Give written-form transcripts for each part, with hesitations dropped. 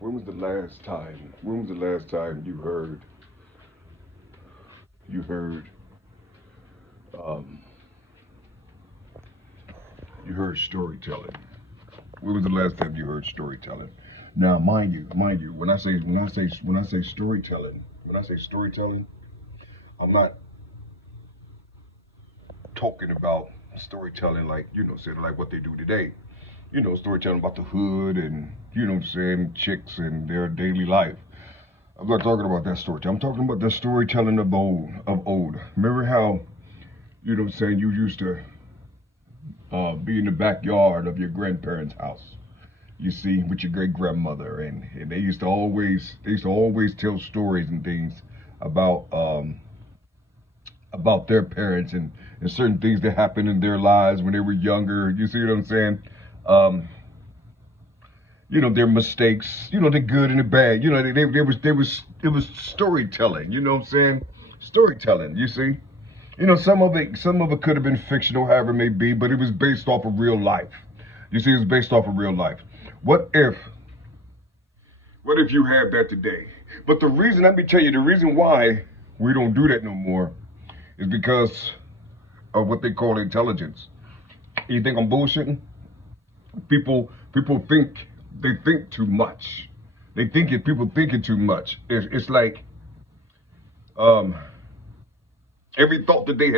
When was the last time you heard um you heard storytelling? When was the last time you heard storytelling? Now, mind you, when I say storytelling, I'm not talking about storytelling like, saying like what they do today. Storytelling about the hood and, what I'm saying, chicks and their daily life. I'm not talking about that storytelling. I'm talking about the storytelling of old. Remember how, what I'm saying, you used to be in the backyard of your grandparents' house. You see, with your great grandmother, and they used to always tell stories and things about about their parents and certain things that happened in their lives when they were younger. You see what I'm saying? Um, their mistakes, the good and the bad. It was storytelling. You know what I'm saying? Storytelling. You see? Some of it could have been fictional, however it may be, but it was based off of real life. You see, it was based off of real life. What if, what if you had that today? But the reason, let me tell you, the reason why we don't do that no more is because of what they call intelligence. You think I'm bullshitting? People think too much. People thinking too much. It's like um, every thought that they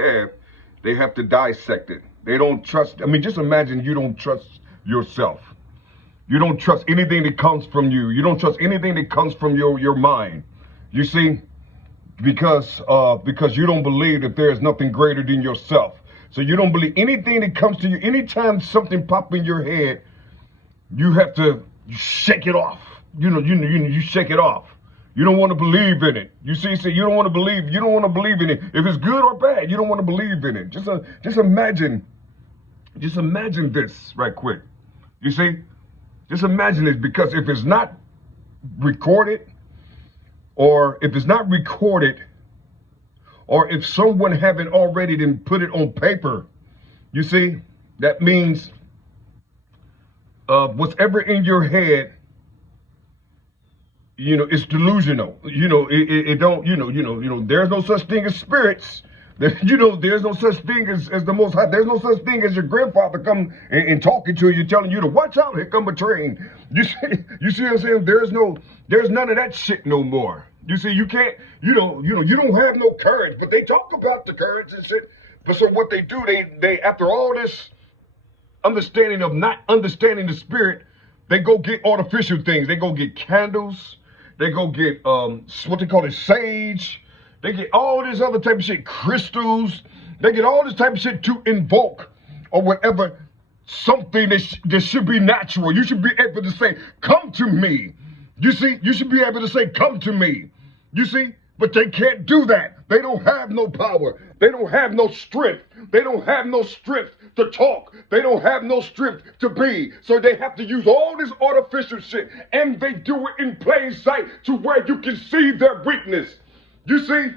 have to dissect it. They don't trust. I mean, just imagine you don't trust yourself. You don't trust anything that comes from you. You don't trust anything that comes from your mind. You see, because you don't believe that there is nothing greater than yourself. So you don't believe anything that comes to you. Anytime something pops in your head, you have to shake it off. You shake it off. You don't want to believe in it. You see, you don't want to believe. You don't want to believe in it. If it's good or bad, you don't want to believe in it. Just imagine this right quick. You see, just imagine this, because if it's not recorded, or if it's not recorded, or if someone haven't already then put it on paper, you see, that means what's ever in your head, it's delusional. It don't, there's no such thing as spirits. There's no such thing as the Most High. There's no such thing as your grandfather come and talking to you, telling you to watch out. Here come a train. You see what I'm saying? There's none of that shit no more. You see, you can't, you don't have no courage, but they talk about the courage and shit. But so what they do, they after all this understanding of not understanding the spirit, they go get artificial things. They go get candles. They go get what they call it, sage. They get all this other type of shit, crystals. They get all this type of shit to invoke or whatever, something that should be natural. You should be able to say, come to me. You see, you should be able to say, come to me. You see, but they can't do that. They don't have no power. They don't have no strength. They don't have no strength to talk. They don't have no strength to be. So they have to use all this artificial shit, and they do it in plain sight to where you can see their weakness. You see,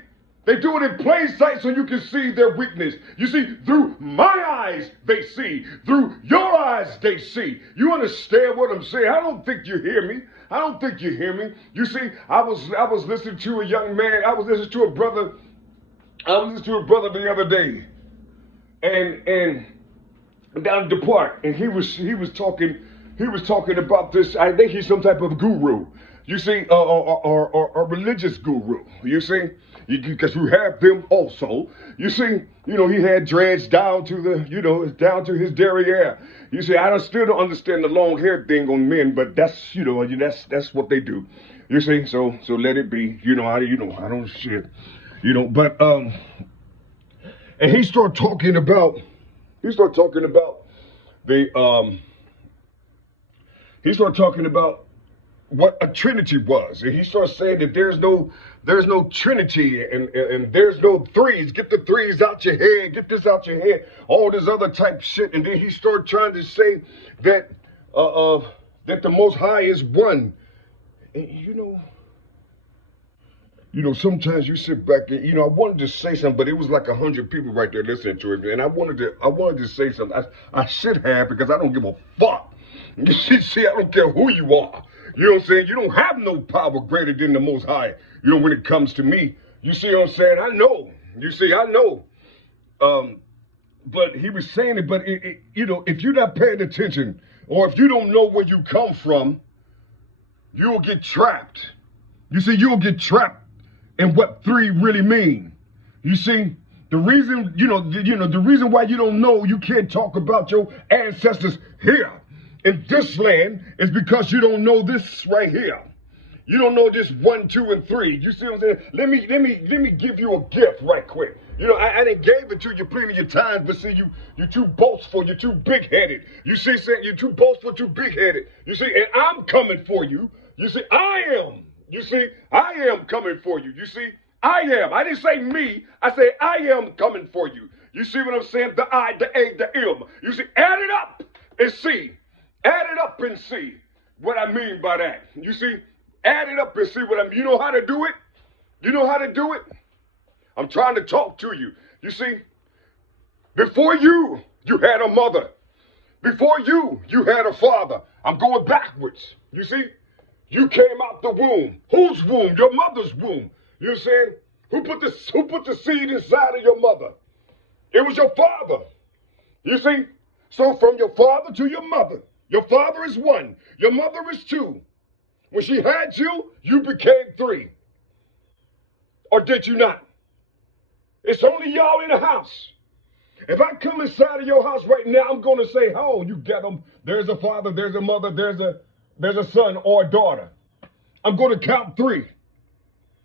they do it in plain sight so you can see their weakness. You see, through my eyes, they see. Through your eyes, they see. You understand what I'm saying? I don't think you hear me. I don't think you hear me. You see, I was listening to a young man. I was listening to a brother. I was listening to a brother the other day, and down at the park, and he was talking about this. I think he's some type of guru. You see, or religious guru. You see, because you have them also. You see, he had dreads down to down to his derriere. You see, still don't understand the long hair thing on men, but that's that's what they do. You see, so let it be. I don't shit. But and he started talking about the he started talking about what a trinity was, and he started saying that there's no trinity, and there's no threes. Get the threes out your head. Get this out your head. All this other type shit, and then he started trying to say that that the Most High is one. And sometimes you sit back and I wanted to say something, but it was like 100 people right there listening to it, and I wanted to say something. I should have, because I don't give a fuck. You see, I don't care who you are. You know what I'm saying? You don't have no power greater than the Most High. You know, when it comes to me. You see what I'm saying? I know. You see, I know. But he was saying it, but you know, if you're not paying attention, or if you don't know where you come from, you'll get trapped. You see, you'll get trapped in what three really mean. You see, the reason, the reason why you don't know, you can't talk about your ancestors here in this land is because you don't know this right here. You don't know this 1, 2, and 3. You see what I'm saying? Let me give you a gift right quick. You know, I didn't gave it to you plenty of times, but see, you're too boastful, you're too big-headed. You see, you're too boastful, too big-headed. You see, and I'm coming for you. You see, I am. You see, I am coming for you. You see, I am. I didn't say me. I say I am coming for you. You see what I'm saying? The I, the A, the M. You see, add it up and see. Add it up and see what I mean by that. You see? Add it up and see what I mean. You know how to do it? You know how to do it? I'm trying to talk to you. You see, before you had a mother. Before you had a father. I'm going backwards. You see, you came out the womb. Whose womb? Your mother's womb. You know what I'm saying? Who put the seed inside of your mother? It was your father. You see? So from your father to your mother. Your father is 1. Your mother is 2. When she had you, you became 3. Or did you not? It's only y'all in the house. If I come inside of your house right now, I'm going to say, oh, you get them. There's a father, there's a mother, there's a son or a daughter. I'm going to count 3.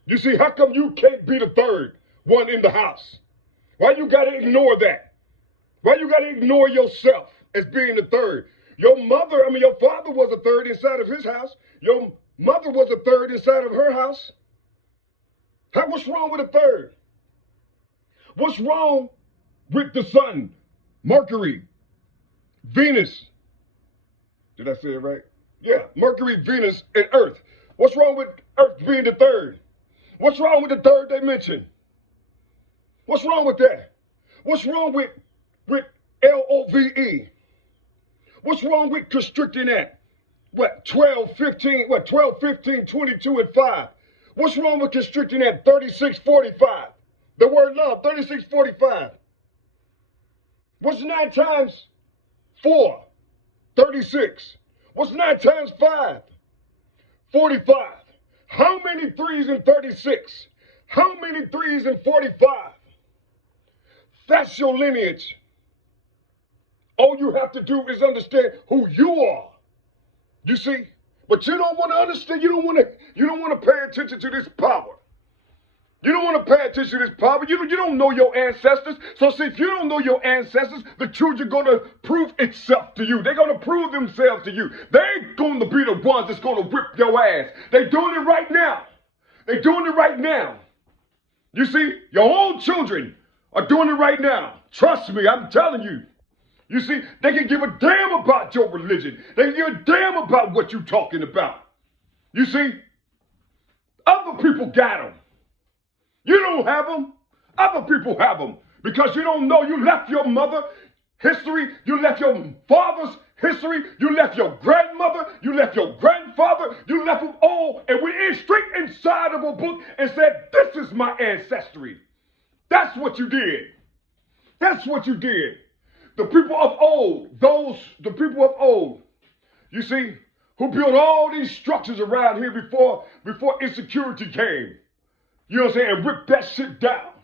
You see, how come you can't be the 3rd one in the house? Why you got to ignore that? Why you got to ignore yourself as being the 3rd? Your father was a 3rd inside of his house. Your mother was a 3rd inside of her house. What's wrong with a 3rd? What's wrong with the sun, Mercury, Venus? Did I say it right? Yeah, Mercury, Venus, and Earth. What's wrong with Earth being the 3rd? What's wrong with the 3rd dimension? What's wrong with that? What's wrong with LOVE? What's wrong with constricting that? 12, 15, 22, and 5? What's wrong with constricting that 36, 45? The word love, 36, 45. What's 9 times 4? 36. What's 9 times 5? 45. How many 3s in 36? How many 3s in 45? That's your lineage. All you have to do is understand who you are. You see? But you don't want to understand, you don't want to pay attention to this power. You don't want to pay attention to this power. You don't know your ancestors. So see, if you don't know your ancestors, the truth is going to prove itself to you. They're going to prove themselves to you. They're going to be the ones that's going to whip your ass. They're doing it right now. They're doing it right now. You see, your own children are doing it right now. Trust me, I'm telling you. You see, they can give a damn about your religion. They can give a damn about what you're talking about. You see, other people got them. You don't have them. Other people have them. Because you don't know, you left your mother history, you left your father's history, you left your grandmother, you left your grandfather, you left them all, and went in straight inside of a book and said, this is my ancestry. That's what you did. That's what you did. The people of old, the people of old, you see, who built all these structures around here before insecurity came. You know what I'm saying? And ripped that shit down.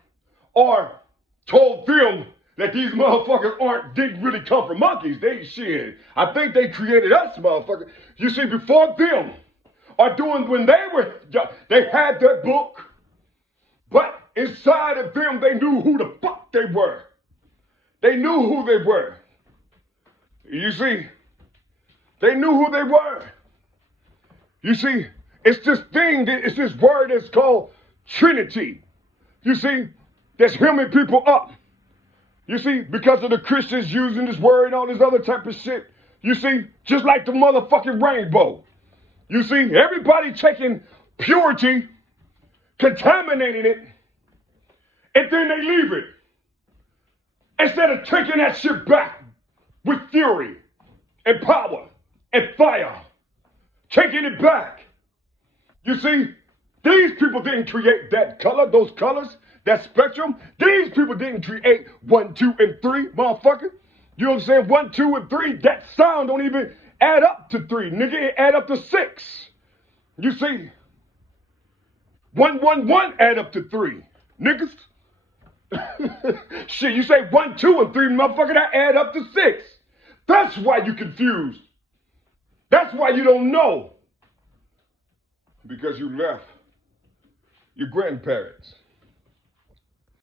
Or told them that these motherfuckers didn't really come from monkeys. They shit. I think they created us, motherfuckers. You see, before them, or doing when they had that book, but inside of them, they knew who the fuck they were. They knew who they were. You see, they knew who they were. You see, it's this thing, it's this word that's called Trinity. You see, that's hemming people up. You see, because of the Christians using this word and all this other type of shit. You see, just like the motherfucking rainbow. You see, everybody taking purity, contaminating it, and then they leave it. Instead of taking that shit back with fury and power and fire taking it back. You see, these people didn't create that color, those colors, that spectrum. These people didn't create 1, 2, and 3, motherfucker. You know what I'm saying? 1, 2, and 3. That sound don't even add up to 3, nigga. It add up to 6. You see, 1, 1, 1 add up to 3, niggas. Shit, you say 1, 2, and 3, motherfucker. That add up to 6. That's why you confused. That's why you don't know. Because you left your grandparents.